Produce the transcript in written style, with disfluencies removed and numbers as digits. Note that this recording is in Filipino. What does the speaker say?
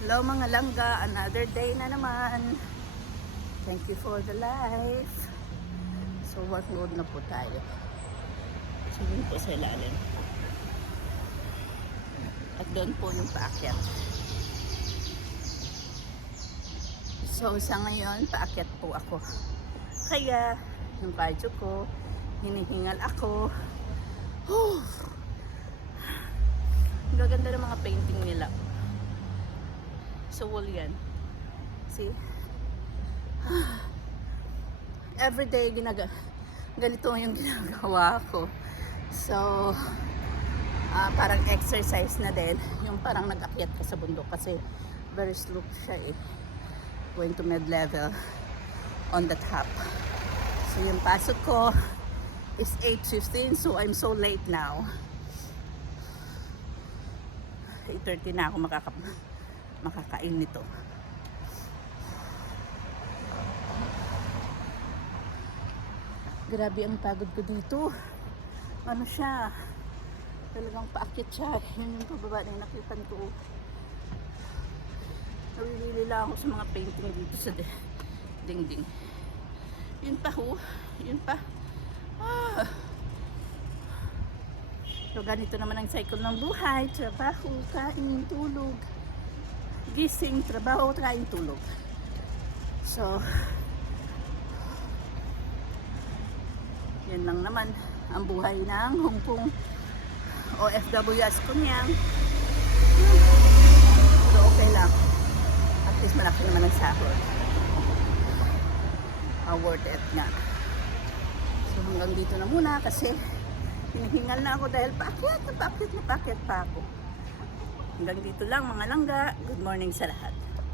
Hello mga langga, another day na naman. Thank you for the life. So workload na po tayo. Sige po sa ilalim. At doon po yung paakyat. So sa ngayon, paakyat po ako. Kaya yung cardio ko, hinihingal ako. Ang gaganda ng mga painting nila. So wall yan. See? Everyday ganito yung ginagawa ko. So parang exercise na din. Yung parang nag-akyat ka sa bundok kasi very slope siya eh. Going to mid level on the top. So yung pasok ko is 8:15, so I'm so late now. 8:30 na ako makakain nito. Grabe ang pagod ko dito. Ano siya? Talagang paakyat siya. Yun yung pababa na nakitan ko. Nawilili lang ako sa mga painting dito sa dingding. Yun pa ho. Yun pa. So ganito naman ang cycle ng buhay. Trabaho, kain, tulog. Gising, trabaho, kain, tulog. So yan lang naman ang buhay ng Hong Kong OFWs ko niyang. So okay lang. At least malaki naman ang sahod. Worth it nga. So hanggang dito na muna kasi hinihingal na ako dahil paakyat pa ako. Hanggang dito lang mga langga. Good morning sa lahat.